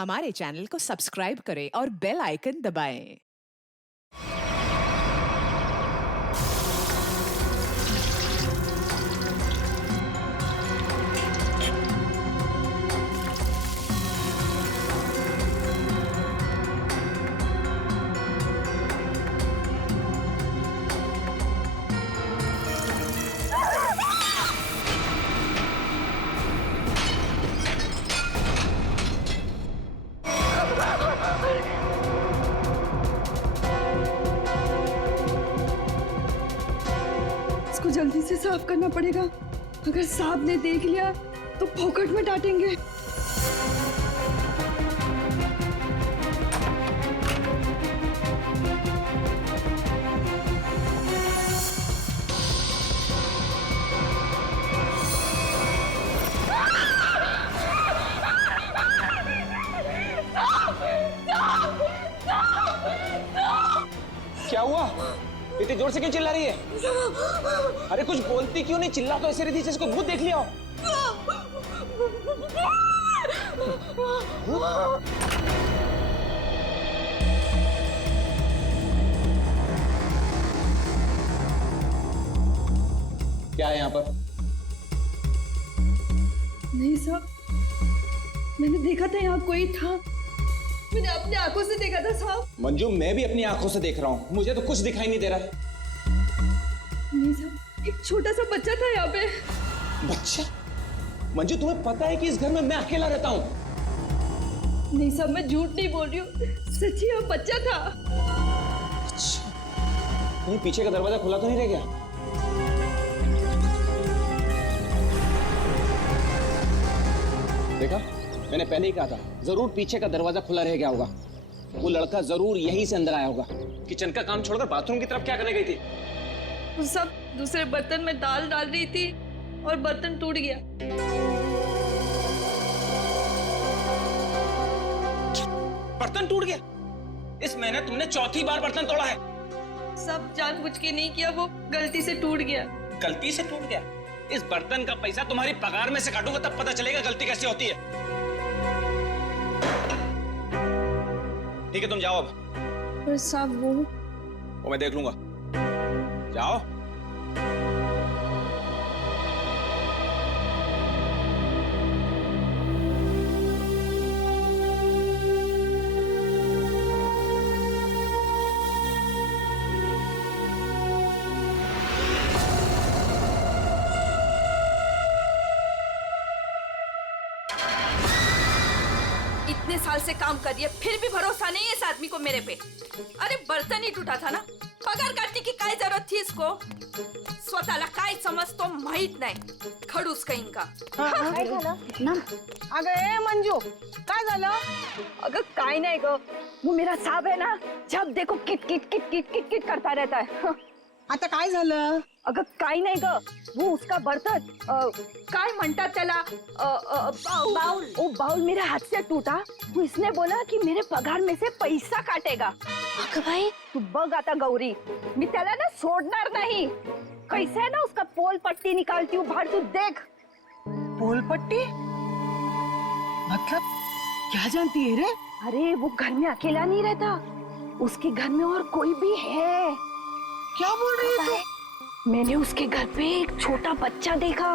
हमारे चैनल को सब्सक्राइब करें और बेल आइकन दबाएं। इसको जल्दी से साफ करना पड़ेगा। अगर साहब ने देख लिया तो फोकट में डांटेंगे। क्या हुआ? इतनी जोर से क्यों चिल्ला रही है? अरे कुछ बोलती क्यों नहीं? चिल्ला तो ऐसे रही थी जैसे कोई भूत देख लिया हो। क्या है यहाँ पर? नहीं साहब, मैंने देखा था यहाँ कोई था। मैंने अपनी आंखों से देखा था साहब। मंजू, मैं भी अपनी आंखों से देख रहा हूँ, मुझे तो कुछ दिखाई नहीं दे रहा है। नहीं साहब, एक छोटा सा बच्चा था यहाँ पे। बच्चा? मंजू, तुम्हें पता है कि इस घर में मैं अकेला रहता हूँ? नहीं साहब, मैं झूठ नहीं बोल रही हूँ, सच्ची यहाँ बच्चा था। अच्छा, कहीं पीछे का दरवाजा खुला तो नहीं रह गया? देखा, मैंने पहले ही कहा था, जरूर पीछे का दरवाजा खुला रह गया होगा। वो लड़का जरूर यहीं से अंदर आया होगा। किचन का काम छोड़कर बाथरूम की तरफ क्या करने गई थी? वो सब दूसरे बर्तन में दाल डाल रही थी और बर्तन टूट गया। बर्तन टूट गया? इस महीने तुमने चौथी बार बर्तन तोड़ा है। सब जानबूझ के नहीं किया, वो गलती से टूट गया। गलती से टूट गया? इस बर्तन का पैसा तुम्हारी पगार में से काटूंगा, तब पता चलेगा गलती कैसे होती है। ठीक है, तुम जाओ अब। पर साहब वो मैं देख लूंगा। जाओ। इतने साल से काम कर रही है, फिर भी भरोसा नहीं है इस आदमी को मेरे पे। अरे बर्तन ही टूटा था ना, पगार काटने की काय जरूरत थी इसको? स्वतःला काय समजतो माहित नाही, खडूस कहीं का। काय झालं ना? अगं ए मंजू, काय झालं? अगर काय नहीं गो, वो मेरा साहब है ना, जब देखो kit kit kit kit kit kit करता रहता है। आता काय झालं? अगर काय नहीं गो, वो उसका बर्तन काय म्हणतात त्याला, बाउल, वो बाउल मेरे हाथ से टूटा। तो इसने बोला कि मेरे पगार में से पैसा काटेगा। अगं भाई, तू बघ आता गौरी, मी त्याला ना सोडणार नहीं। कैसे है ना उसका पोल पट्टी निकालती हूँ बाहर, तू देख। पोलपट्टी? मतलब क्या जानती है रे? अरे वो घर में अकेला नहीं रहता, उसके घर में और कोई भी है। क्या बोल रही है तू? मैंने उसके घर पे एक छोटा बच्चा देखा।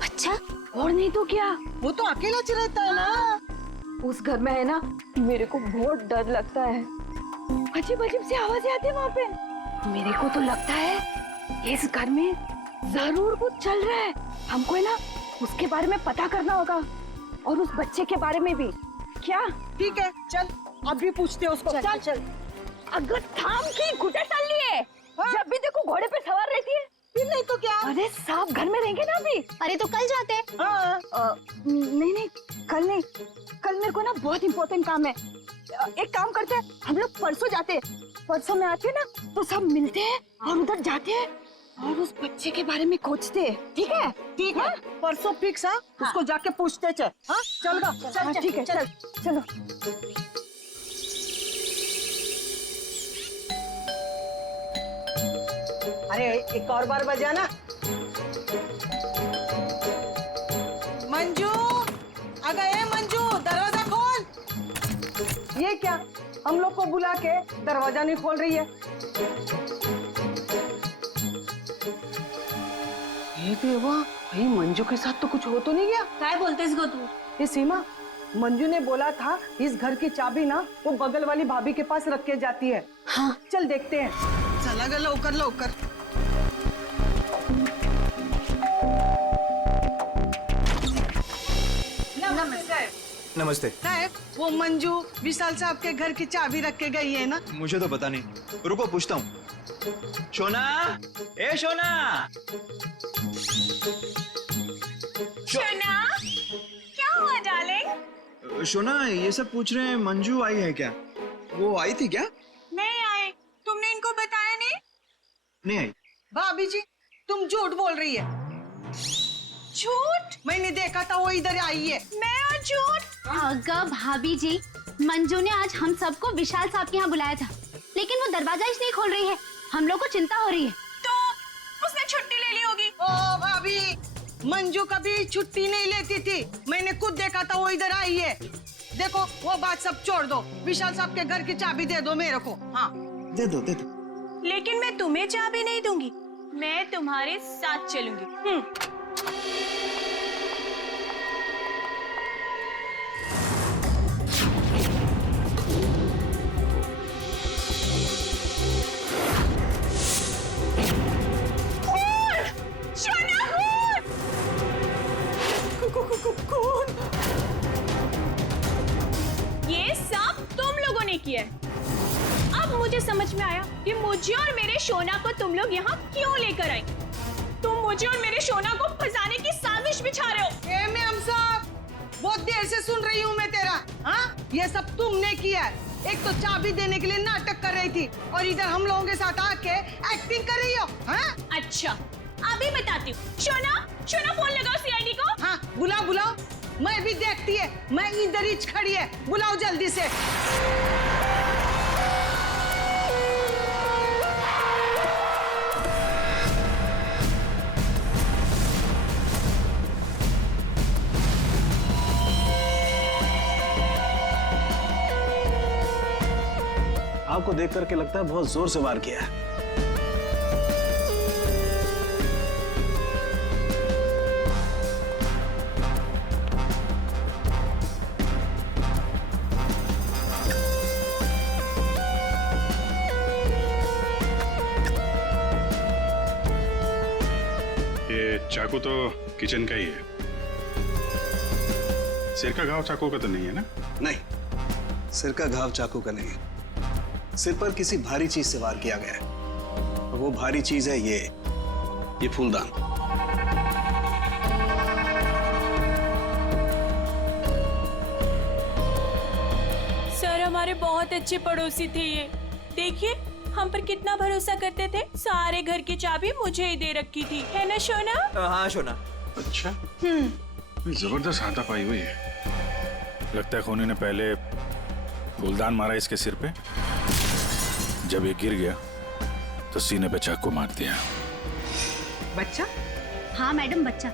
बच्चा? और नहीं तो क्या, वो तो अकेला च रहता है ना। उस घर में है ना, मेरे को बहुत डर लगता है। अजीब अजीब सी आवाजें आती है वहाँ पे। मेरे को तो लगता है इस घर में जरूर कुछ चल रहा है। हमको है ना उसके बारे में पता करना होगा, और उस बच्चे के बारे में भी। क्या? ठीक है, चल अभी पूछते हैं उसको। चल चल। अगर थाम की घुटे चल लिए, जब भी देखो घोड़े पे सवार रहती है। फिर नहीं तो क्या? अरे साहब घर में रहेंगे ना अभी। अरे तो कल जाते हैं। हाँ। नहीं नहीं, कल नहीं, कल मेरे को ना बहुत इम्पोर्टेंट काम है। एक काम करते हैं, हम लोग परसों जाते हैं। परसों में आते हैं ना तो सब मिलते हैं और उधर जाते हैं और उस बच्चे के बारे में खोजते हैं। ठीक है? ठीक है, परसों फिक्स है। उसको जाके पूछते चल। हाँ चल गा, चल ठीक है, चल चलो। अरे एक और बार बजाना। मंजू, अगं ए मंजू, दरवाजा खोल। ये क्या, हम लोग को बुला के दरवाजा नहीं खोल रही है? ये देवा, भाई मंजू के साथ तो कुछ हो तो नहीं गया? काय बोलतेस गो तू? ये सीमा, मंजू ने बोला था इस घर की चाबी ना वो बगल वाली भाभी के पास रख के जाती है। हाँ, चल देखते हैं। चला गया, लवकर लवकर। नमस्ते। साहब, वो मंजू विशाल साहब के घर की चाबी रख के गई है ना? मुझे तो पता नहीं, रुको पूछता हूँ। शोना, ए शोना। शोना, क्या हुआ डार्लिंग? शोना, ये सब पूछ रहे हैं मंजू आई है क्या? वो आई थी क्या? नहीं आए। तुमने इनको बताया नहीं? नहीं आई। भाभी जी, तुम झूठ बोल रही है। झूठ? मैंने देखा था वो इधर आई है। मैं और झूठ? अगा भाभी जी, मंजू ने आज हम सबको विशाल साहब के यहाँ बुलाया था, लेकिन वो दरवाजा इसलिए खोल रही है। हम लोग को चिंता हो रही है। तो उसने छुट्टी ले ली होगी। ओ भाभी, मंजू कभी छुट्टी नहीं लेती थी, मैंने खुद देखा था वो इधर आई है। देखो, वो बात सब छोड़ दो, विशाल साहब के घर की चाबी दे दो मेरे को। हाँ, दे दो दे दो। लेकिन मैं तुम्हें चाबी नहीं दूंगी, मैं तुम्हारे साथ चलूंगी। ये सब तुम लोगों ने किया है। अब मुझे समझ में आया कि मुझे और मेरे शोना को तुम लोग यहाँ क्यों लेकर आए। तुम मुझे और मेरे शोना को फंसाने की साजिश बिछा रहे हो। ए मैम साहब, बहुत देर से सुन रही हूँ मैं तेरा। हाँ, ये सब तुमने किया है। एक तो चाबी देने के लिए नाटक कर रही थी और इधर हम लोगों के साथ आके एक्टिंग कर रही हो। हाँ? अच्छा, अभी बताती हूँ। शोना, शोना फोन लगाओ सीआईडी को। हाँ, बुलाओ बुलाओ, मैं भी देखती है, मैं इधर ही खड़ी है, बुलाओ जल्दी से। आपको देख करके लगता है बहुत जोर से वार किया है। ये चाकू तो किचन का ही है। सिर का घाव चाकू का तो नहीं है ना? नहीं, सिर का घाव चाकू का नहीं है। सिर पर किसी भारी चीज से वार किया गया है और वो भारी चीज है ये फूलदान। सर, हमारे बहुत अच्छे पड़ोसी थे ये। देखिए, हम पर कितना भरोसा करते थे। सारे घर की चाबी मुझे ही दे रखी थी, है ना शोना? हाँ शोना। अच्छा, जबरदस्त हाथापाई हुई है। लगता है खूनी ने पहले फूलदान मारा इसके सिर पे, जब ये गिर गया तो सीने पे चाकू मार दिया। बच्चा? हाँ मैडम, बच्चा।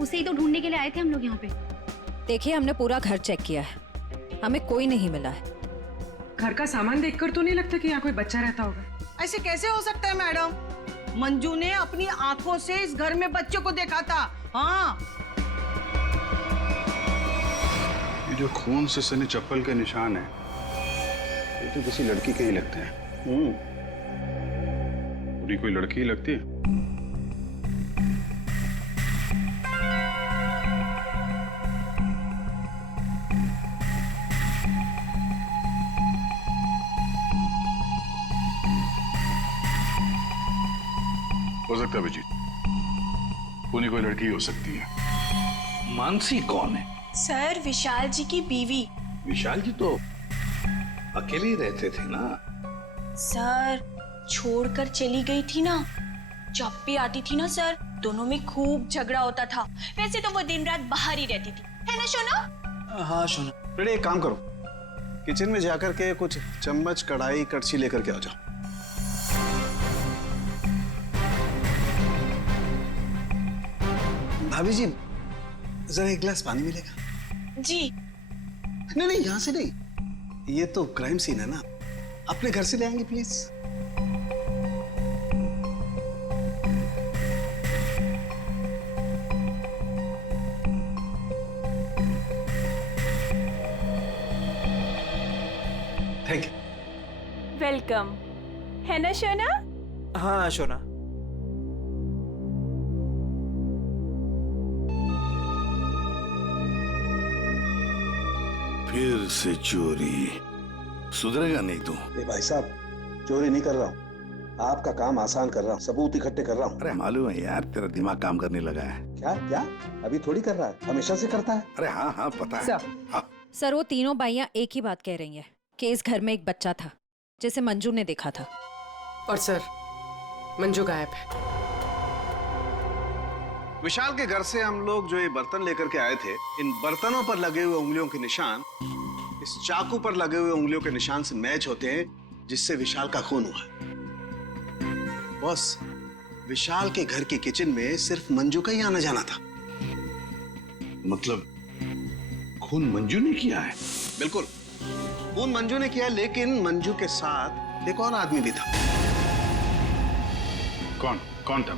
उसे ही तो ढूंढने के लिए आए थे हम लोग यहाँ पे। देखिए, हमने पूरा घर चेक किया है, हमें कोई नहीं मिला है। घर का सामान देखकर तो नहीं लगता कि यहाँ कोई बच्चा रहता होगा। ऐसे कैसे हो सकता है मैडम? मंजू ने अपनी आंखों से इस घर में बच्चों को देखा था। हाँ, ये जो खून से सने चप्पल के निशान है, ये तो किसी लड़की के ही लगते हैं। पूरी कोई लड़की ही लगती है। हो सकता है अभिजीत, पूरी कोई लड़की ही हो सकती है। मानसी कौन है? सर, विशाल जी की बीवी। विशाल जी तो अकेले ही रहते थे ना? सर, छोड़कर चली गई थी ना, जब भी आती थी ना सर, दोनों में खूब झगड़ा होता था। वैसे तो वो दिन रात बाहर ही रहती थी, है ना शोना? हाँ शोना। बेटे, एक काम करो, किचन में जाकर के कुछ चम्मच, कढ़ाई, कड़छी लेकर के आ जाओ। भाभी जी, जरा एक गिलास पानी मिलेगा? जी। नहीं नहीं, यहाँ से नहीं, ये तो क्राइम सीन है ना, अपने घर से ले आएंगे प्लीज। Thank you. वेलकम, है ना शोना? हाँ शोना। फिर से चोरी, सुधरेगा नहीं तू। भाई साहब, चोरी नहीं कर रहा हूँ, आपका काम आसान कर रहा हूँ, सबूत इकट्ठे कर रहा हूँ। अरे मालूम है यार, तेरा दिमाग काम करने लगा है। क्या क्या? अभी थोड़ी कर रहा है, हमेशा से करता है। अरे हाँ हाँ पता है। हाँ। सर वो तीनों बाइयां एक ही बात कह रही हैं कि इस घर में एक बच्चा था जिसे मंजू ने देखा था। और सर, मंजू गायब है। विशाल के घर से हम लोग जो ये बर्तन लेकर के आए थे, इन बर्तनों पर लगे हुए उंगलियों के निशान इस चाकू पर लगे हुए उंगलियों के निशान से मैच होते हैं, जिससे विशाल का खून हुआ है। बॉस, विशाल के घर की किचन में सिर्फ मंजू का ही आना जाना था। मतलब खून मंजू ने किया है? बिल्कुल, खून मंजू ने किया, लेकिन मंजू के साथ एक और आदमी भी था। कौन कौन था?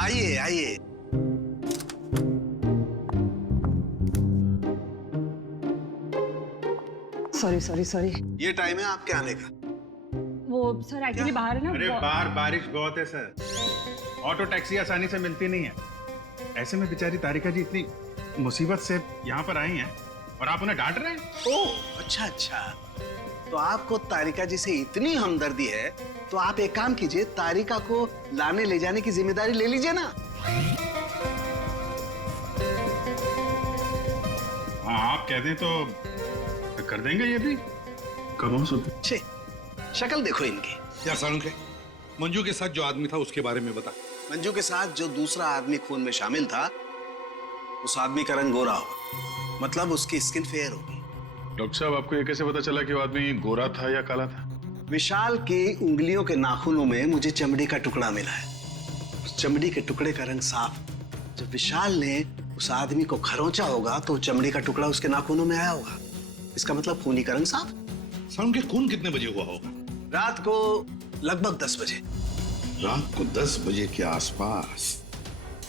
आइए आइए। Sorry sorry sorry. ये टाइम है आपके आने का। वो सर एक्चुअली बाहर है ना। अरे बाहर बारिश बहुत है सर, ऑटो टैक्सी आसानी से मिलती नहीं है। ऐसे में बेचारी तारिका जी इतनी मुसीबत से यहाँ पर आई हैं और आप उन्हें डांट रहे हैं। ओह अच्छा अच्छा, तो आपको तारिका जी से इतनी हमदर्दी है तो आप एक काम कीजिए, तारिका को लाने ले जाने की जिम्मेदारी ले लीजिए ना। हाँ आप कह दें तो कर देंगे ये भी। कब हम सोते? शक्ल देखो इनकी। क्या सालुंखे, मंजू के साथ जो आदमी था उसके बारे में बता। मंजू के साथ जो दूसरा आदमी खून में शामिल था, उस आदमी का रंग गोरा होगा, मतलब उसकी स्किन फेयर होगी। डॉक्टर साहब, आपको ये कैसे पता चला कि वो आदमी गोरा था या काला था? विशाल की उंगलियों के नाखूनों में मुझे चमड़ी का टुकड़ा मिला है। उस चमड़ी के टुकड़े का रंग साफ। जब विशाल ने उस आदमी को खरोंचा होगा तो चमड़ी का टुकड़ा उसके नाखूनों में आया होगा। इसका मतलब खूनी का रंग साफ। सालुंखे, खून कितने बजे हुआ होगा? रात को लगभग 10 बजे। रात को 10 बजे के आसपास।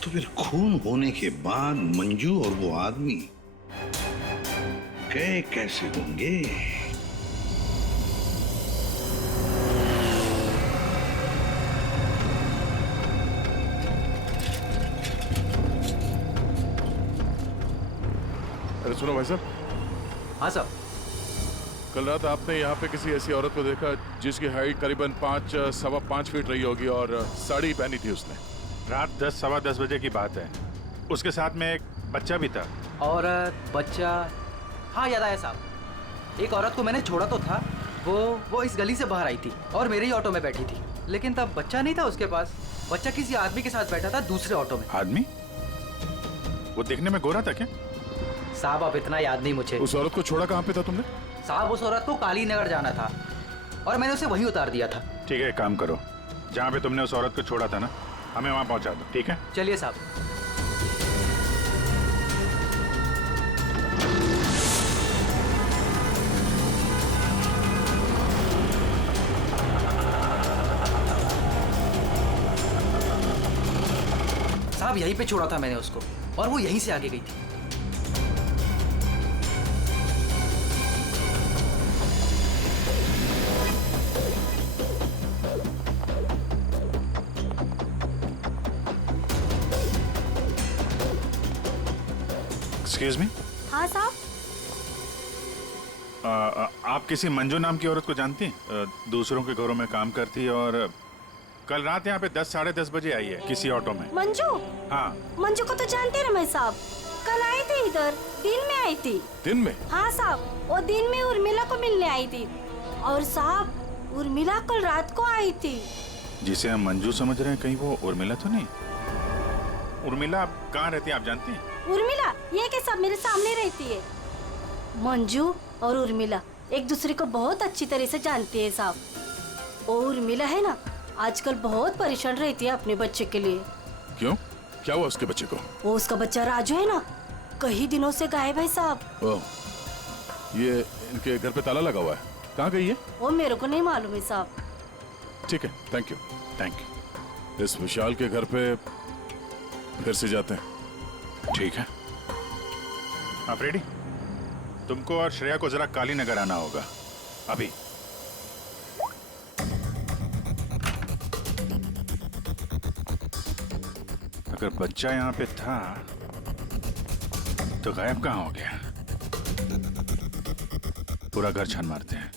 तो फिर खून होने के बाद मंजू और वो आदमी गए कैसे होंगे? अरे सुनो भाई साहब। हाँ साहब। कल रात आपने यहाँ पे किसी ऐसी औरत को देखा जिसकी हाइट करीबन 5-5.25 फीट रही होगी और साड़ी पहनी थी उसने। रात 10-10:15 बजे की बात है। उसके साथ में एक बच्चा भी था। औरत बच्चा, हाँ याद आया साहब। एक औरत को मैंने छोड़ा तो था, वो इस गली से बाहर आई थी और मेरे ही ऑटो में बैठी थी, लेकिन तब बच्चा नहीं था उसके पास। बच्चा किसी आदमी के साथ बैठा था दूसरे ऑटो में। आदमी? वो देखने में गोरा था क्या? साहब अब इतना याद नहीं मुझे। उस औरत को छोड़ा कहाँ पे था तुमने? साहब उस औरत को काली नगर जाना था और मैंने उसे वहीं उतार दिया था। ठीक है, काम करो, जहाँ पे तुमने उस औरत को छोड़ा था ना, हमें वहाँ पहुँचा दो। ठीक है, चलिए साहब। साहब यहीं पे छोड़ा था मैंने उसको और वो यहीं से आगे गई थी। Excuse me. हाँ साहब। आप किसी मंजू नाम की औरत को जानती हैं? दूसरों के घरों में काम करती है और कल रात यहाँ पे 10-10:30 बजे आई है किसी ऑटो में। मंजू? हाँ। मंजू को तो जानते ना मैं साहब, कल आई थी इधर, दिन में आई थी। दिन में? हाँ साहब, वो दिन में उर्मिला को मिलने आई थी और साहब उर्मिला कल रात को आई थी। जिसे हम मंजू समझ रहे हैं, कहीं वो उर्मिला तो नहीं? उर्मिला कहाँ रहती है आप जानती हैं? उर्मिला ये के सब मेरे सामने रहती है। मंजू और उर्मिला एक दूसरे को बहुत अच्छी तरह से जानती है साहब। वो उर्मिला है ना, आजकल बहुत परेशान रहती है अपने बच्चे के लिए। क्यों? क्या हुआ उसके बच्चे को? वो उसका बच्चा राजू है ना, कई दिनों से गायब है साहब। ओह, ये इनके घर पे ताला लगा हुआ है। कहाँ गई है? वो मेरे को नहीं मालूम है साहब। ठीक है, थैंक यू। इस विशाल के घर पे फिर से जाते हैं। ठीक है। हाँ फ्रेडी, तुमको और श्रेया को जरा काली नगर आना होगा अभी। अगर बच्चा यहाँ पे था तो गायब कहाँ हो गया? पूरा घर छान मारते हैं।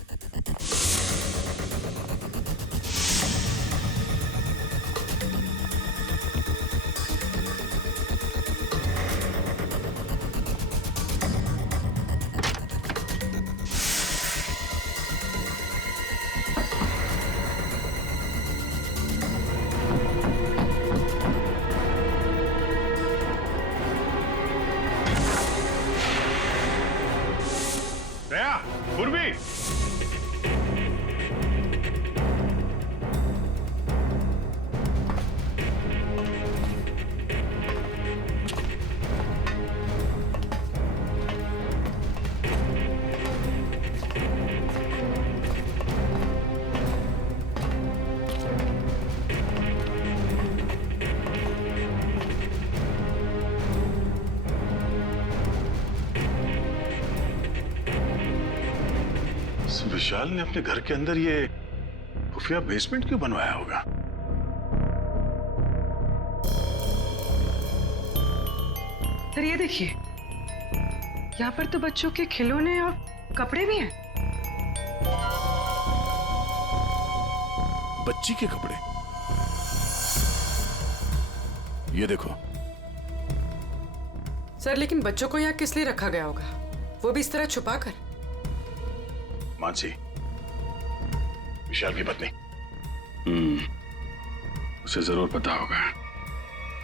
श्रेया, पूर्वी, विशाल ने अपने घर के अंदर ये खुफिया बेसमेंट क्यों बनवाया होगा? सर ये देखिए, यहाँ पर तो बच्चों के खिलौने और कपड़े भी हैं। बच्ची के कपड़े? ये देखो। सर लेकिन बच्चों को यहाँ किस लिए रखा गया होगा, वो भी इस तरह छुपा कर? मानसी, विशाल की पत्नी, उसे जरूर पता होगा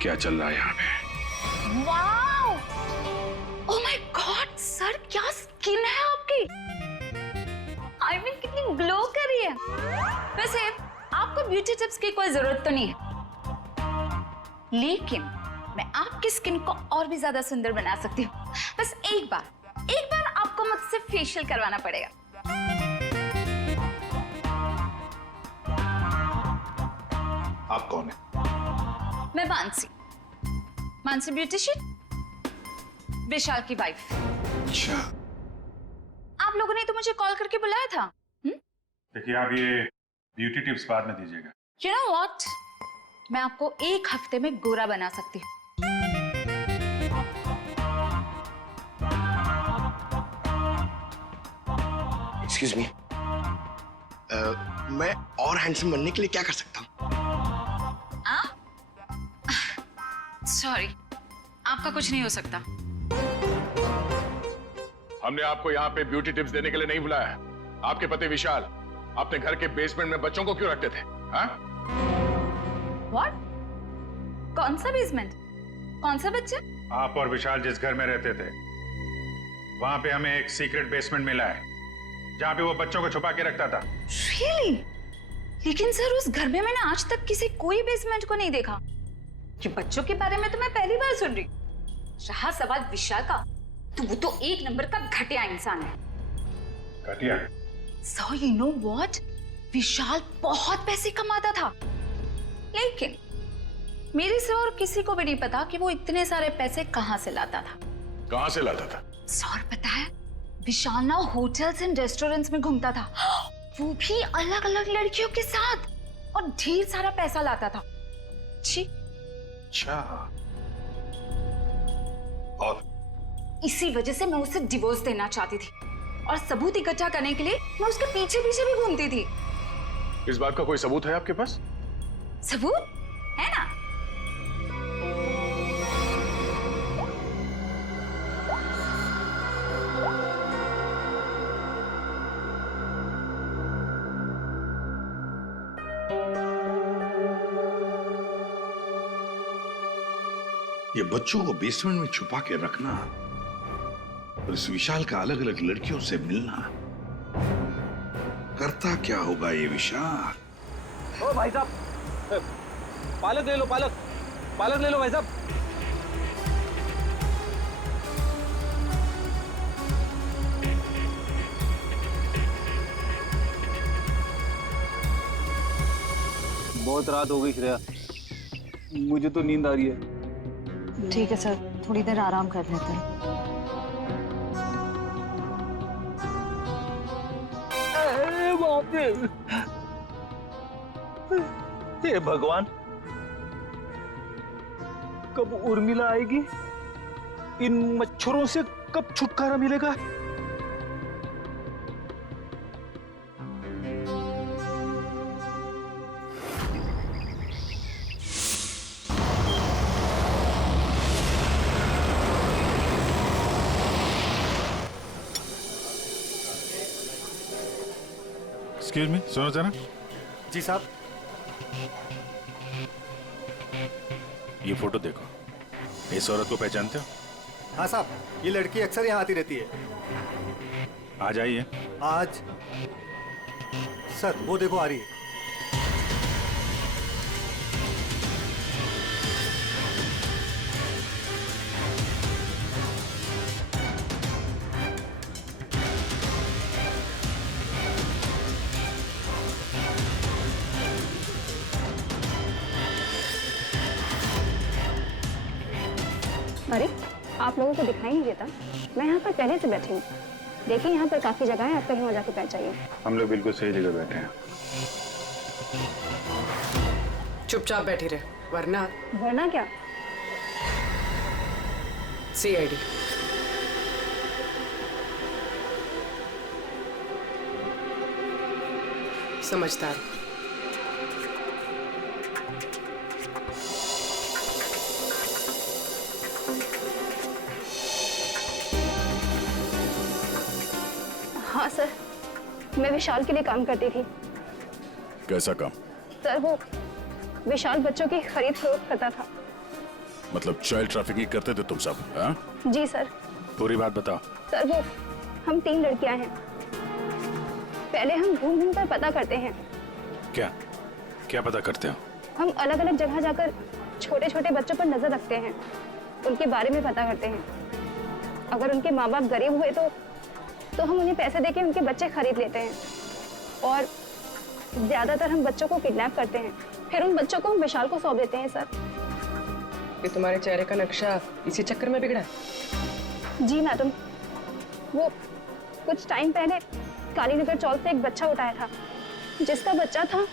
क्या चल रहा है यहाँ पे। Wow! Oh my God sir, क्या स्किन है आपकी! आई मीन कितनी ग्लो कर रही है। वैसे आपको ब्यूटी टिप्स की कोई जरूरत तो नहीं है, लेकिन मैं आपकी स्किन को और भी ज्यादा सुंदर बना सकती हूँ। बस एक बार आपको मुझसे फेशियल करवाना पड़ेगा। आप कौन है? मैं मानसी ब्यूटिशियन, विशाल की वाइफ। अच्छा। आप लोगों ने तो मुझे कॉल करके बुलाया था। देखिए, आप ये ब्यूटी टिप्स बाद में दीजिएगा। You know what? मैं आपको 1 हफ्ते में गोरा बना सकती हूँ। Excuse me. मैं और हैंडसम बनने के लिए क्या कर सकता हूँ? सॉरी, आपका कुछ नहीं हो सकता। हमने आपको यहाँ पे ब्यूटी टिप्स देने के लिए नहीं बुलाया। आपके पति विशाल अपने घर के बेसमेंट में बच्चों को क्यों रखते थे? हाँ? What? कौन सा बेसमेंट? कौन सा बच्चा? आप और विशाल जिस घर में रहते थे, वहाँ पे हमें एक सीक्रेट बेसमेंट मिला है, जहाँ पे वो बच्चों को छुपा के रखता था। Really? लेकिन सर उस घर में मैंने आज तक किसी कोई बेसमेंट को नहीं देखा। कि बच्चों के बारे में तो मैं पहली बार सुन रही। रहा सवाल विशाल का, तो वो तो 1 नंबर का घटिया इंसान है। घटिया? So you know what? विशाल बहुत पैसे कमाता था, लेकिन मेरे से और किसी को भी नहीं पता कि वो इतने सारे पैसे कहाँ से लाता था। कहाँ से लाता था? सर पता है, विशाल ना होटल्स एंड रेस्टोरेंट्स में घूमता था, वो भी अलग अलग लड़कियों के साथ, और ढेर सारा पैसा लाता था। जी। अच्छा। और इसी वजह से मैं उसे डिवोर्स देना चाहती थी, और सबूत इकट्ठा करने के लिए मैं उसके पीछे पीछे भी घूमती थी। इस बात का कोई सबूत है आपके पास? सबूत है ना? ये बच्चों को बेसमेंट में छुपा के रखना और इस विशाल का अलग अलग लड़कियों से मिलना, करता क्या होगा ये विशाल? ओ भाई साहब, पालक ले लो, पालक ले लो भाई साहब। बहुत रात हो गई श्रेया, मुझे तो नींद आ रही है। ठीक है सर, थोड़ी देर आराम कर लेते हैं। हे भगवान, कब उर्मिला आएगी? इन मच्छरों से कब छुटकारा मिलेगा? एक्सक्यूज मी, सुनो जरा। जी साहब। ये फोटो देखो, इस औरत को पहचानते हो? हाँ साहब, ये लड़की अक्सर यहाँ आती रहती है। आज आई है? आज सर वो देखो आ रही है। अरे आप लोगों को दिखाई नहीं देता? मैं यहाँ पर पहले से बैठी हूँ। देखिए यहाँ पर काफी जगह है, आप कहीं वहाँ जाके बैठ जाइए। हम लोग बिल्कुल सही जगह बैठे हैं। चुपचाप बैठी रहे, वरना वरना क्या? CID। समझदार। हाँ सर, मैं विशाल के लिए काम करती थी। कैसा काम? सर वो विशाल बच्चों की खरीद फरोख्त करता था। मतलब चाइल्ड ट्रैफिकिंग करते थे तुम सब? हाँ? जी सर। पूरी बात बताओ। सर वो हम 3 लड़कियां हैं। पहले हम घूम घूम कर पता करते हैं। क्या क्या पता करते हो? हम अलग अलग जगह जाकर छोटे छोटे बच्चों पर नजर रखते हैं, उनके बारे में पता करते हैं। अगर उनके माँ बाप गरीब हुए तो हम उन्हें पैसे देके उनके बच्चे खरीद लेते हैं। और ज्यादातर हम बच्चों को किडनैप करते हैं, फिर उन बच्चों को हम विशाल को सौंप देते हैं। सर ये तुम्हारे चेहरे का नक्शा इसी चक्कर में बिगड़ा? जी मैडम, वो कुछ टाइम पहले कालीनगर चौक से एक बच्चा उठाया था। जिसका बच्चा था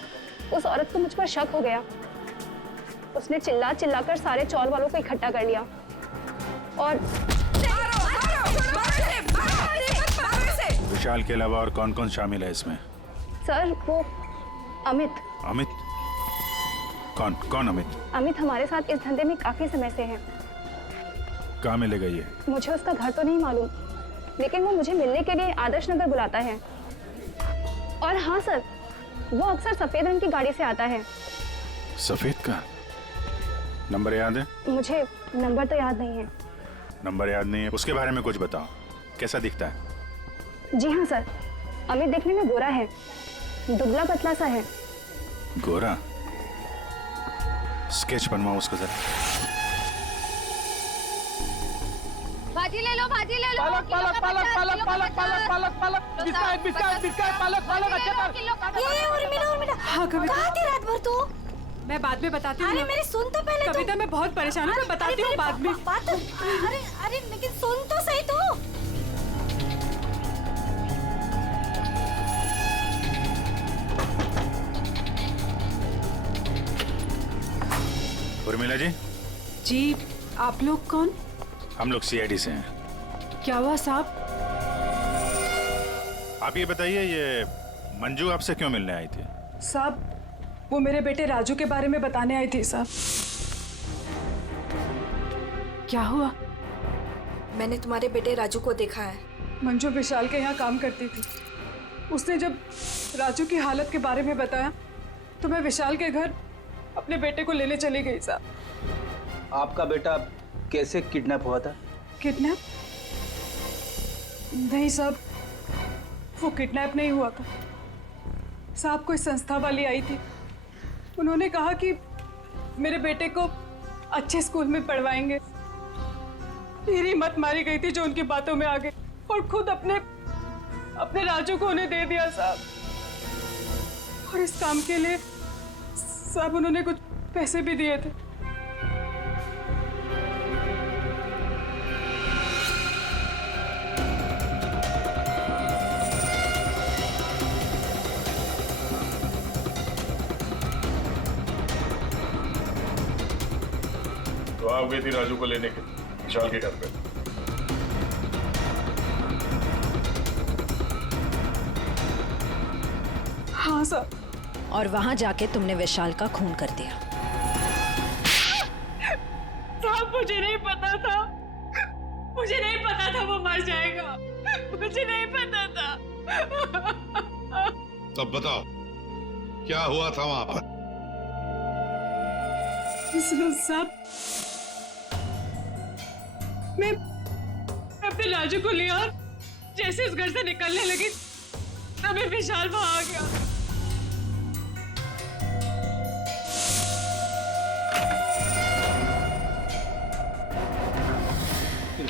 उस औरत को मुझ पर शक हो गया। उसने चिल्ला चिल्लाकर सारे चौल वालों को इकट्ठा कर लिया और विशाल के अलावा और कौन कौन शामिल है इसमें? सर वो अमित। अमित? कौन कौन अमित? अमित हमारे साथ इस धंधे में काफी समय से है। कहाँ मिलेगा ये? मुझे उसका घर तो नहीं मालूम, लेकिन वो मुझे मिलने के लिए आदर्श नगर बुलाता है। और हाँ सर, वो अक्सर सफेद रंग की गाड़ी से आता है। सफेद का? नंबर याद है? मुझे नंबर तो याद नहीं है। नंबर याद नहीं है? उसके बारे में कुछ बताओ, कैसा दिखता है? जी हाँ सर, अमित देखने में गोरा है, दुबला पतला सा है। गोरा? स्केच बनवाओ उसका जरा। भाजी ले लो, भाजी ले लो। पालक पालक पालक पालक पालक पालक पालक पालक बिस्किट बिस्किट बिस्किट पालक पालक अच्छा ये उर्मिला हाँ कविता, कहाँ थी रात भर तू? मैं बाद में बताती हूँ। अरे मेरी सुन तो पहले। कविता मैं बहुत परेशान हूँ, मैं बताती हूँ बाद में। अरे अरे लेकिन सुन तो सही तू। उर्मिला जी। जी, आप लोग कौन? हम लोग CID से हैं। क्या हुआ साहब? आप ये बताइए, ये मंजू आपसे क्यों मिलने आई थी? साहब वो मेरे बेटे राजू के बारे में बताने आई थी साहब। क्या हुआ? मैंने तुम्हारे बेटे राजू को देखा है। मंजू विशाल के यहाँ काम करती थी। उसने जब राजू की हालत के बारे में बताया तो मैं विशाल के घर अपने बेटे को लेने चली गई साहब। आपका बेटा कैसे किडनैप हुआ था? किडनैप? नहीं साहब, वो किडनैप नहीं हुआ था साहब। कोई संस्था वाली आई थी, उन्होंने कहा कि मेरे बेटे को अच्छे स्कूल में पढ़वाएंगे। मेरी मत मारी गई थी जो उनकी बातों में आ गई और खुद अपने राजू को उन्हें दे दिया साहब। और इस काम के लिए साहब उन्होंने कुछ पैसे भी दिए थे। तो आप गई थी राजू को लेने के विशाल के घर पे? हाँ साहब। और वहां जाके तुमने विशाल का खून कर दिया। साहब मुझे नहीं पता था, मुझे नहीं पता था वो मर जाएगा, मुझे नहीं पता था। तब बताओ क्या हुआ था वहां पर? साहब मैं अपने राजू को लिया और जैसे इस घर से निकलने लगी तभी विशाल वहां आ गया।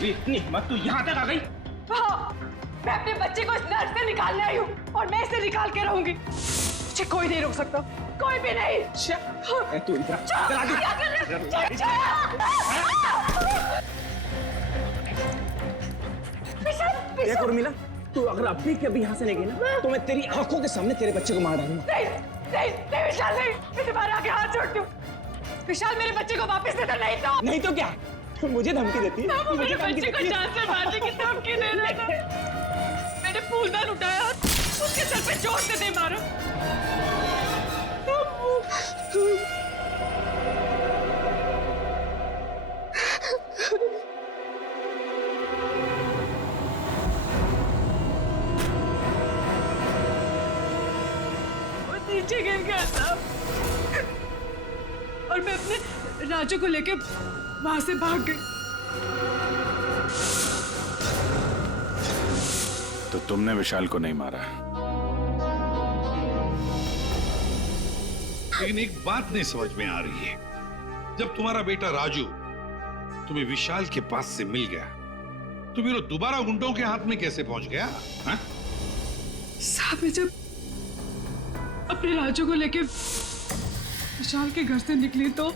इतनी हिम्मत तू यहाँ तक आ गई? हाँ, मैं अपने बच्चे को इस नर्क से निकालने आई हूँ और मैं इसे निकाल के रहूंगी। मुझे कोई नहीं रोक सकता, कोई भी नहीं। तू इधर क्या कर रहे हो? देख उर्मिला, तू अगर अभी के अभी यहाँ से नहीं गई ना तो मैं तेरी आंखों के सामने तेरे बच्चे को मार डालूंगा। नहीं, नहीं, नहीं विशाल नहीं, मैं तुम्हारे आगे हाथ जोड़ती हूँ। विशाल मेरे बच्चे को वापस दे दो, नहीं तो। नहीं तो क्या? मुझे धमकी देती है? वो मेरे बच्चे को जान से मारने की धमकी दे रहा था। मैंने फूलदान उठाया और उसके सर पे जोर से दे मारा। वो नीचे गिर गया था और मैं अपने राजू को लेके वहां से भाग गई। तो तुमने विशाल को नहीं मारा? लेकिन एक बात नहीं समझ में आ रही है, जब तुम्हारा बेटा राजू तुम्हें विशाल के पास से मिल गया तो फिर वो दोबारा गुंडों के हाथ में कैसे पहुंच गया? हाँ? साहब मैं जब अपने राजू को लेके विशाल के घर से निकली तो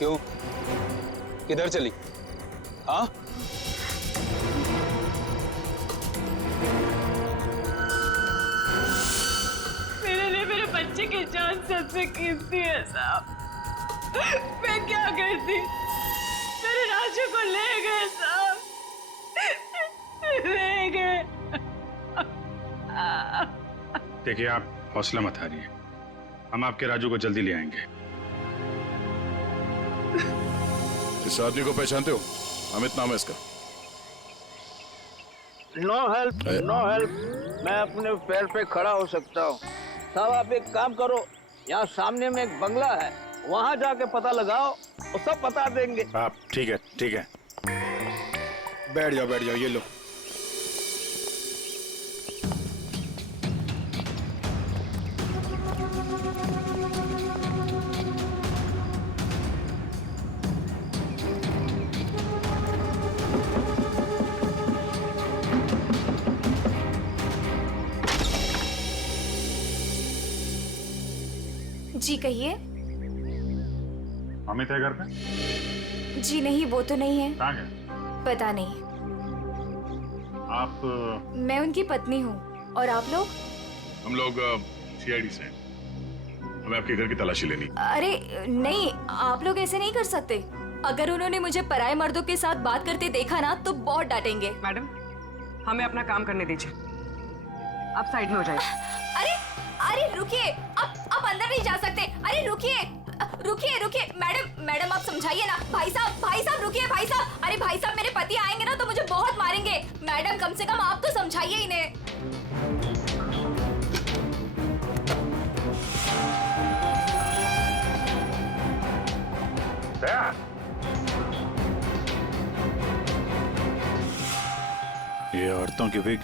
क्यों? किधर चली? हाँ? मेरे लिए मेरे बच्चे की जान सबसे कीमती है साहब। मैं क्या करती? मेरे राजू को ले गए साहब, ले गए। देखिए, आप हौसला मत हारिए, हम आपके राजू को जल्दी ले आएंगे। इस आदमी को पहचानते हो? अमित नाम है इसका। No help, no help. मैं अपने पैर पे खड़ा हो सकता हूँ। साहब आप एक काम करो, यहाँ सामने में एक बंगला है, वहाँ जाके पता लगाओ, वो सब बता देंगे। आप ठीक है, ठीक है। बैठ जाओ, बैठ जाओ, ये लो। जी कहिए। अमित है घर पे? जी नहीं, वो तो नहीं है। कहाँ गए? पता नहीं। आप? मैं उनकी पत्नी हूँ। और आप लोग? हम लोग सीआईडी से हैं। हमें आपके घर की तलाशी लेनी। अरे नहीं, आप लोग ऐसे नहीं कर सकते। अगर उन्होंने मुझे पराये मर्दों के साथ बात करते देखा ना तो बहुत डांटेंगे। मैडम, हमें अपना काम करने दीजिए, आप साइड में हो जाइए। अरे अरे रुकिए, आप अंदर नहीं जा सकते। अरे रुकिए, रुकिए रुकिए, मैडम मैडम आप समझाइए ना। भाई साहब रुकिए, भाई साहब। अरे भाई साहब, मेरे पति आएंगे ना तो मुझे बहुत मारेंगे। मैडम कम से कम आप तो समझाइए इन्हें। ये औरतों की विग,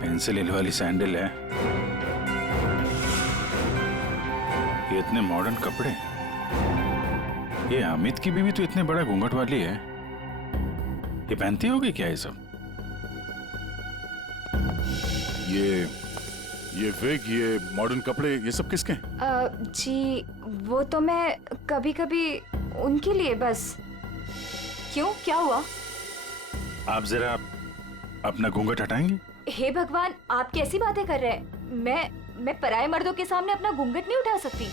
पेंसिल हिल वाली सैंडल है, ये इतने मॉडर्न कपड़े। ये अमित की बीवी तो इतने बड़ा घूंघट वाली है, ये पहनती होगी क्या ये सब? ये विग, ये मॉडर्न कपड़े, ये सब किसके हैं? जी वो तो मैं कभी कभी उनके लिए बस। क्यों, क्या हुआ? आप जरा अपना घूंघट हटाएंगे? हे भगवान, आप कैसी बातें कर रहे हैं? मैं पराये मर्दों के सामने अपना घूंघट नहीं उठा सकती।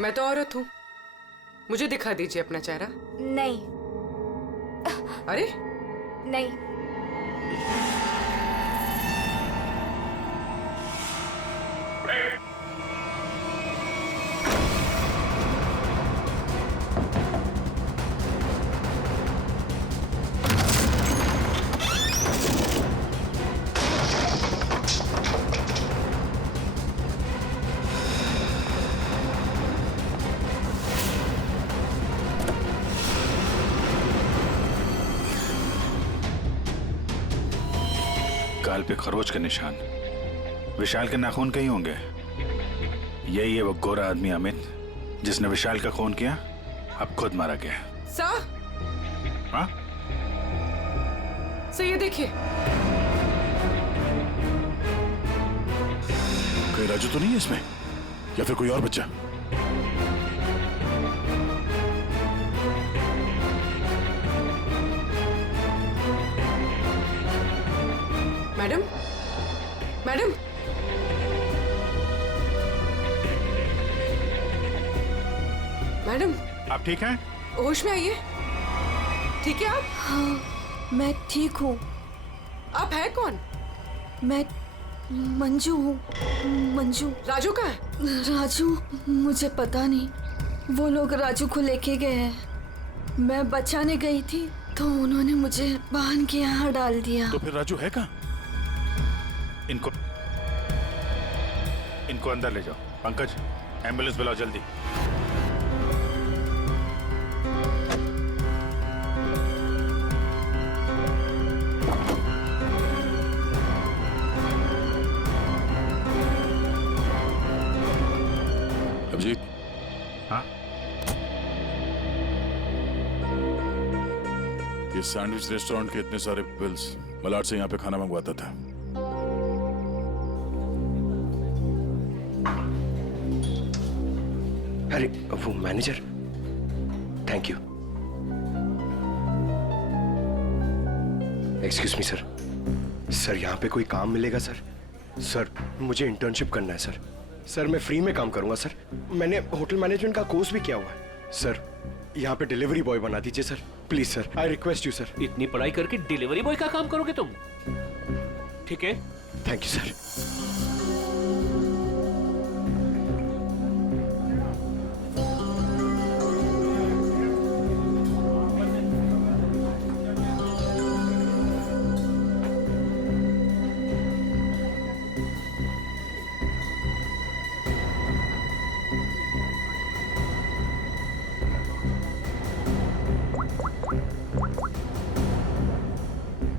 मैं तो औरत हूँ, मुझे दिखा दीजिए अपना चेहरा। नहीं। अरे नहीं। गाल पे खरोच के निशान, विशाल के नाखून कहीं होंगे। यही है वो गोरा आदमी अमित जिसने विशाल का खून किया, अब खुद मारा गया। सर, हाँ? सर ये देखिए। कहीं राजू तो नहीं है इसमें, या फिर कोई और बच्चा? मैडम, मैडम, मैडम, आप ठीक हैं? होश में आइए। ठीक है आप? हाँ, मैं ठीक हूँ। आप है कौन? मैं मंजू हूँ। मंजू। राजू कहाँ है? राजू, मुझे पता नहीं, वो लोग राजू को लेके गए हैं। मैं बचाने गई थी तो उन्होंने मुझे बांध के यहाँ डाल दिया। तो फिर राजू है कहाँ? इनको अंदर ले जाओ। पंकज, एम्बुलेंस बुलाओ जल्दी। अभिजीत। हाँ? ये सैंडविच रेस्टोरेंट के इतने सारे बिल्स मलाड से यहाँ पे खाना मंगवाता था। अरे वो manager, thank you. Excuse me sir, sir यहाँ पे कोई काम मिलेगा सर? सर मुझे इंटर्नशिप करना है सर। सर मैं फ्री में काम करूंगा सर, मैंने होटल मैनेजमेंट का कोर्स भी किया हुआ है सर। यहाँ पे डिलीवरी बॉय बना दीजिए sir, please sir, I request you sir. इतनी पढ़ाई करके डिलीवरी बॉय का काम करोगे तुम? ठीक है, thank you sir.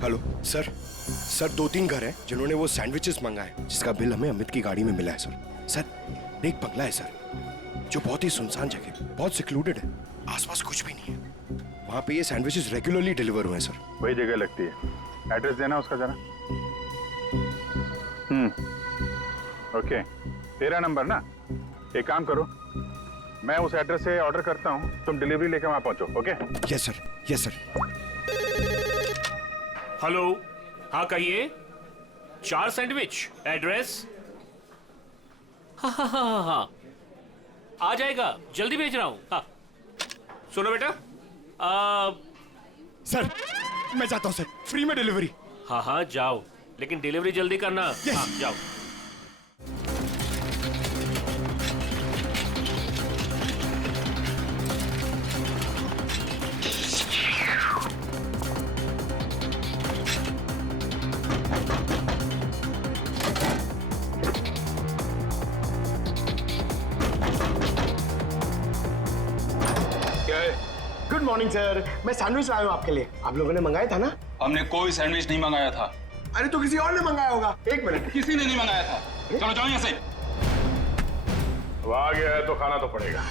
Hello sir, sir 2-3 घर हैं जिन्होंने वो सैंडविचेस मंगाए जिसका बिल हमें अमित की गाड़ी में मिला है सर। सर एक बंगला है सर जो बहुत ही सुनसान जगह, बहुत सिक्लूडेड है, आसपास कुछ भी नहीं है। वहाँ पे ये सैंडविचेस रेगुलरली डिलीवर हुए हैं सर। वही जगह लगती है, एड्रेस देना उसका जरा। ओके, 13 नंबर ना? एक काम करो, मैं उस एड्रेस से ऑर्डर करता हूँ, तुम डिलीवरी लेकर वहाँ पहुँचो। Okay? Yes sir, yes sir. Hello, हाँ कहिए। 4 सैंडविच, एड्रेस? हाँ हाँ हाँ हाँ, आ जाएगा, जल्दी भेज रहा हूँ। हाँ सुनो बेटा, सर मैं जाता हूँ सर, फ्री में डिलीवरी। हाँ हाँ जाओ, लेकिन डिलीवरी जल्दी करना। हाँ जाओ। गुड मॉर्निंग सर, मैं सैंडविच लाया हूँ आपके लिए। आप लोगों ने मंगाया था ना? हमने कोई सैंडविच नहीं मंगाया था। अरे तो किसी और ने मंगाया होगा। एक मिनट, किसी ने नहीं मंगाया था। चलो जाओ यहाँ से। तो आ गया है तो खाना तो पड़ेगा।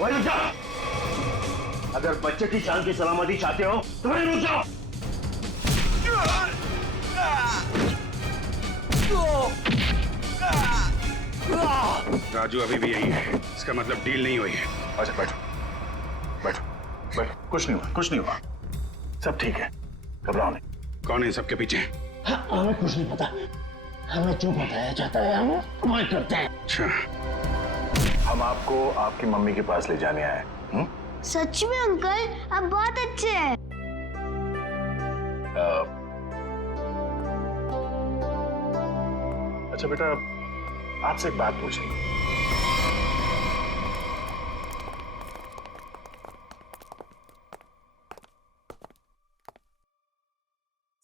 वहीं रुक जाओ। अगर बच्चे की जान की सलामती चाहते हो तो वहीं रुक जाओ। राजू अभी भी यही है, इसका मतलब डील नहीं हुई है। अच्छा बैठो बैठो बैठो, कुछ नहीं हुआ, कुछ नहीं हुआ, सब ठीक है, घबराओ नहीं। कौन है इन सबके पीछे? हमें कुछ नहीं पता, हमें जो बताया जाता है हम वही करते हैं। अच्छा, हम आपको आपकी मम्मी के पास ले जाने आए। सच में अंकल, आप बहुत अच्छे हैं। अच्छा बेटा, आपसे एक बात पूछनी।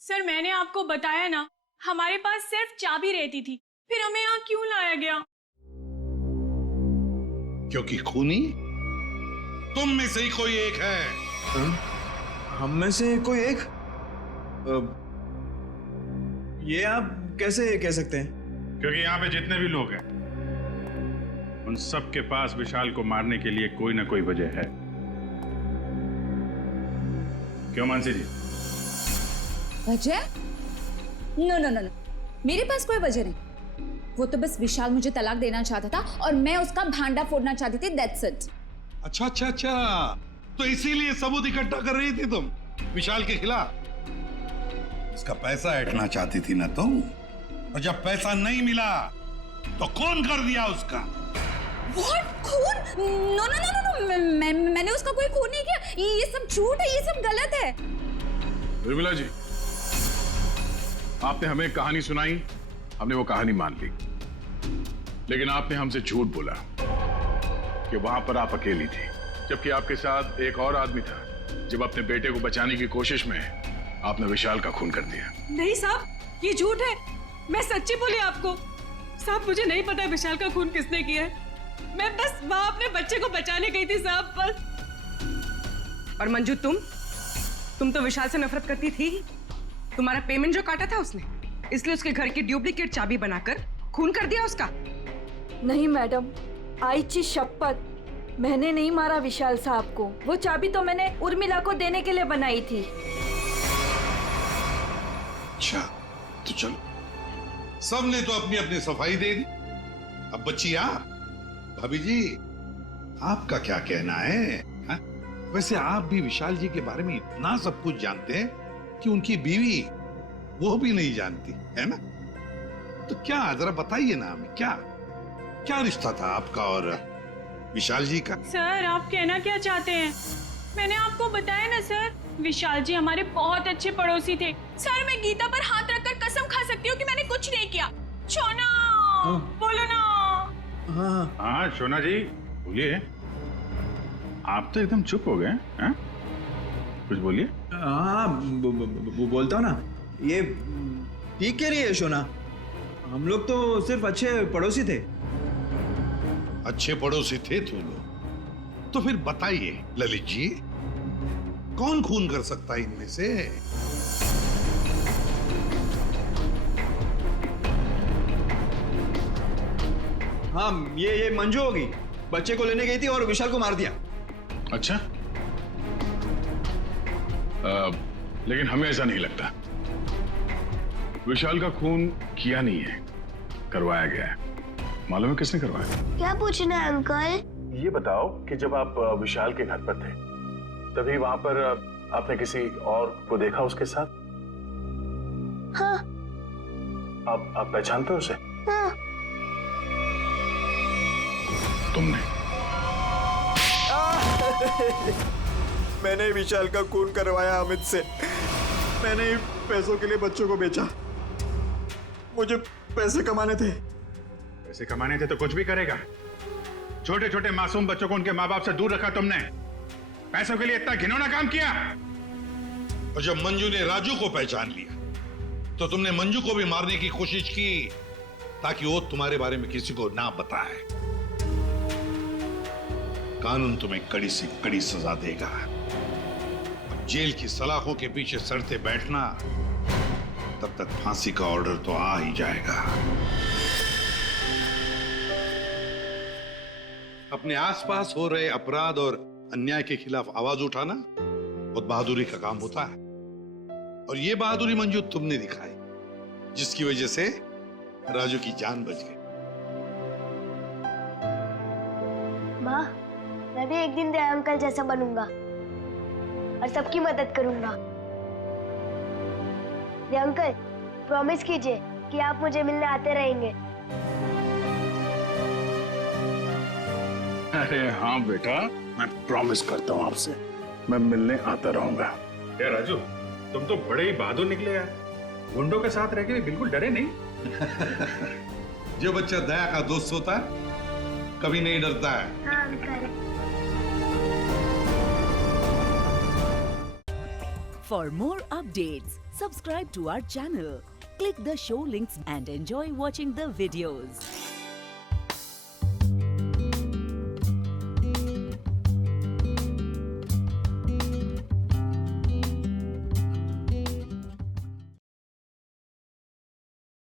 सर मैंने आपको बताया ना, हमारे पास सिर्फ चाबी रहती थी, फिर हमें यहाँ क्यों लाया गया? क्योंकि खूनी तुम में से ही कोई एक है। हम में से कोई एक? ये आप कैसे कह सकते हैं? क्योंकि यहाँ पे जितने भी लोग हैं उन सब के पास विशाल को मारने के लिए कोई ना कोई वजह है। क्यों मानसी जी? वजह? नो नो नो नो, मेरे पास कोई वजह नहीं। वो तो बस विशाल मुझे तलाक देना चाहता था और मैं उसका भांडा फोड़ना चाहती थी, दैट्स इट। अच्छा अच्छा अच्छा, तो इसीलिए सबूत इकट्ठा कर रही थी तुम विशाल के खिलाफ। इसका पैसा ऐंठना चाहती थी ना तुम, और जब पैसा नहीं मिला तो खून कर दिया उसका। What? खून? नो नो नो नो, मैंने उसका कोई खून नहीं किया। ये सब झूठ है, ये सब गलत है। उर्मिला जी, आपने हमें कहानी सुनाई, हमने वो कहानी मान ली, लेकिन आपने हमसे झूठ बोला कि वहां पर आप अकेली थी, जबकि आपके साथ एक और आदमी था। जब अपने बेटे को बचाने की कोशिश में आपने विशाल का खून कर दिया। नहीं साहब, ये झूठ है, मैं सच्ची बोली आपको। साहब मुझे नहीं पता विशाल का खून किसने किया है, मैं बस वहां अपने बच्चे को बचाने गई थी साहब, बस। और मंजू तुम तो विशाल से नफरत करती थी। तुम्हारा पेमेंट जो काटा था उसने, इसलिए उसके घर की डुप्लीकेट चाबी बनाकर खून कर दिया उसका। नहीं मैडम, आईची शपथ, मैंने नहीं मारा विशाल साहब को। वो चाबी तो मैंने उर्मिला को देने के लिए बनाई थी। अच्छा तो चलो, सबने तो अपनी अपनी सफाई दे दी। अब बच्ची आप, भाभी जी आपका क्या कहना है? हा? वैसे आप भी विशाल जी के बारे में इतना सब कुछ जानते हैं कि उनकी बीवी वो भी नहीं जानती है ना? तो क्या जरा बताइए ना हमें, क्या रिश्ता था आपका और विशाल जी का? सर आप कहना क्या चाहते हैं? मैंने आपको बताया ना सर, विशाल जी हमारे बहुत अच्छे पड़ोसी थे। सर मैं गीता पर हाथ रखकर कसम खा सकती हूँ कि मैंने कुछ नहीं किया। शोना, बोलो ना। हाँ शोना जी बोलिए। आप तो एकदम चुप हो गए हैं, कुछ बोलिए। हाँ बोलता हूँ ना, ये ठीक कह रही है शोना, हम लोग तो सिर्फ अच्छे पड़ोसी थे। अच्छे पड़ोसी थे तुम लोग? तो फिर बताइए ललित जी, कौन खून कर सकता है इनमें से? हाँ ये मंजू होगी, बच्चे को लेने गई थी और विशाल को मार दिया। अच्छा, लेकिन हमें ऐसा नहीं लगता। विशाल का खून किया नहीं है, करवाया गया है। मालूम है किसने करवाया? क्या पूछना है अंकल? ये बताओ कि जब आप विशाल के घर पर थे, तभी वहां पर आपने किसी और को देखा उसके साथ? हाँ। आप पहचानते हो उसे? हाँ। तुमने? मैंने विशाल का खून करवाया अमित से। मैंने ही पैसों के लिए बच्चों को बेचा। मुझे पैसे कमाने थे। पैसे कमाने थे तो कुछ भी करेगा। छोटे छोटे मासूम बच्चों को उनके माँ बाप से दूर रखा तुमने। पैसों के लिए इतना घिनौना काम किया। और जब मंजू ने राजू को पहचान लिया तो तुमने मंजू को भी मारने की कोशिश की ताकि वो तुम्हारे बारे में किसी को ना बताए। कानून तुम्हें कड़ी से कड़ी सजा देगा। जेल की सलाखों के पीछे सड़ते बैठना, तब तक फांसी का ऑर्डर तो आ ही जाएगा। अपने आसपास हो रहे अपराध और अन्याय के खिलाफ आवाज उठाना बहुत बहादुरी का काम होता है, और ये बहादुरी मंजू तुमने दिखाई, जिसकी वजह से राजू की जान बच गई। माँ, मैं भी एक दिन दया अंकल जैसा बनूंगा और सबकी मदद करूंगा। दया अंकल, प्रॉमिस कीजिए कि आप मुझे मिलने आते रहेंगे। अरे हाँ बेटा, मैं प्रॉमिस करता हूँ आपसे, मैं मिलने आता रहूंगा। क्या राजू, तुम तो बड़े ही बहादुर निकले यार। गुंडों के साथ रह के बिल्कुल डरे नहीं। जो बच्चा दया का दोस्त होता है कभी नहीं डरता है। हाँ uncle. For more updates, subscribe to our channel, click the show links and enjoy watching the videos.